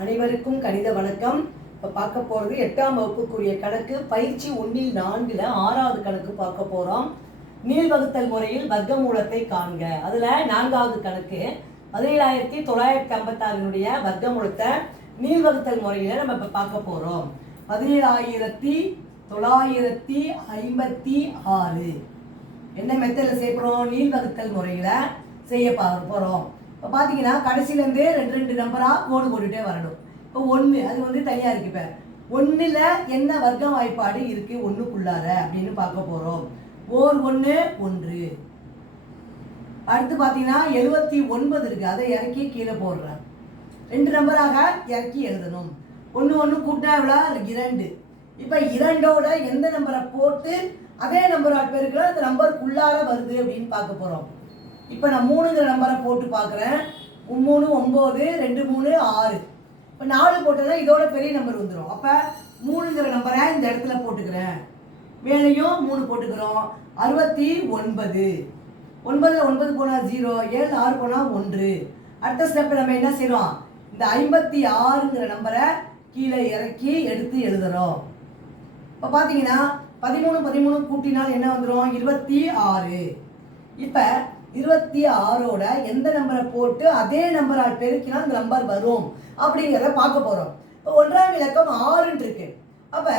அனைவருக்கும் கணித வணக்கம். இப்போ பார்க்க போகிறது 8ஆம் வகுப்புக்குரிய கணக்கு பயிற்சி 1/4 6வது கணக்கு பார்க்க போகிறோம். நீள்வகுத்தல் முறையில் வர்க்கமூலத்தை காண்க. அதில் 4வது கணக்கு 17,956 வர்க்கமூலத்தை நீள்வகுத்தல் முறையில் நம்ம இப்போ பார்க்க போகிறோம். 17,956 என்ன மெத்தடில் செய்ய போகிறோம்? நீள்வகுத்தல் முறையில் செய்ய போகிறோம். இப்போ பார்த்தீங்கன்னா கடைசியிலேருந்து 2 நம்பராக கோடு போட்டுகிட்டே வரணும். இப்போ 1 அது வந்து தனியாக இருக்கு. இப்போ 1ல் என்ன வர்க்க வாய்ப்பாடு இருக்குது ஒன்றுக்குள்ளார அப்படின்னு பார்க்க போகிறோம். ஓர் 1 1. அடுத்து பார்த்தீங்கன்னா 79 இருக்குது, அதை இறக்கி கீழே போடுறேன். 2 நம்பராக இறக்கி எழுதணும். 1 கூட்டினா எவ்வளோ? 2. இப்போ 2ஓட எந்த நம்பரை போட்டு அதே நம்பர் பெருக்கிற அந்த நம்பருக்குள்ளார வருது அப்படின்னு பார்க்க போகிறோம். இப்போ நான் 3ங்கிற நம்பரை போட்டு பார்க்குறேன். 3 9 2 3 6. இப்போ 4 போட்டோன்னா இதோட பெரிய நம்பர் வந்துடும். அப்போ 3ங்கிற நம்பரை இந்த இடத்துல போட்டுக்கிறேன். மேலேயும் 3 போட்டுக்கிறோம். 69. 9ல் 9 போனால் 0, 7 6 போனால் 1. அடுத்த ஸ்டெப்பு நம்ம என்ன செய்கிறோம்? இந்த 56ங்கிற நம்பரை கீழே இறக்கி எடுத்து எழுதுகிறோம். இப்போ பார்த்தீங்கன்னா 13 கூட்டினால் என்ன வந்துடும்? 26. இப்போ 26ஓட எந்த நம்பரை போட்டு அதே நம்பரால் பெருக்கினால் அந்த நம்பர் வரும் அப்படிங்கிறத பார்க்க போகிறோம். இப்போ 1ஆம் இலக்கம் 6 இருக்கு. அப்போ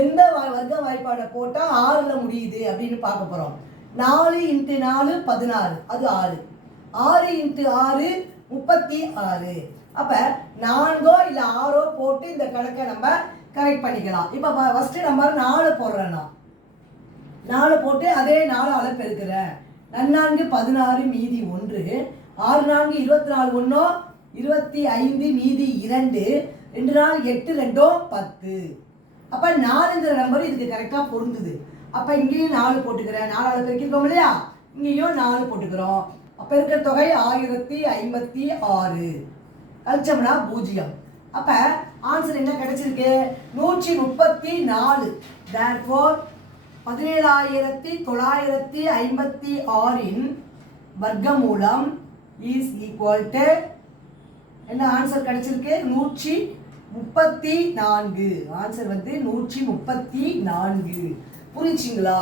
எந்த வர்க்க வாய்ப்பாடை போட்டால் 6ல் முடியுது அப்படின்னு பார்க்க போகிறோம். 4 × 4 16, அது 6. 6 × 6 36. அப்போ 4ஓ இல்லை 6ஓ போட்டு இந்த கணக்கை நம்ம கரெக்ட் பண்ணிக்கலாம். இப்போ ஃபஸ்ட்டு நம்பர் 4 போடுறேன்னா 4 போட்டு அதே 4ஆல் பெருக்கிறேன். 4 16 மீதி 1, 6 4 24 1 25 மீதி 2, 2 4 8 2 10. அப்போ 4ங்கிற நம்பர் இதுக்கு கரெக்டாக பொருந்துது. அப்போ இங்கேயும் 4 போட்டுக்கிறேன். 4ஆல் பெருக்கிருக்கோம் இல்லையா? இங்கேயும் 4 போட்டுக்கிறோம். அப்போ இருக்கிற தொகை 1056. கழிச்சோம்னா 0. அப்போ ஆன்சர் என்ன கிடைச்சிருக்கு? 134. therefore 17,956 வர்க்கமூலம் இஸ் ஈக்குவல் டு என்ன ஆன்சர் கிடைச்சிருக்கு? 134. ஆன்சர் வந்து 134. புரிஞ்சுங்களா?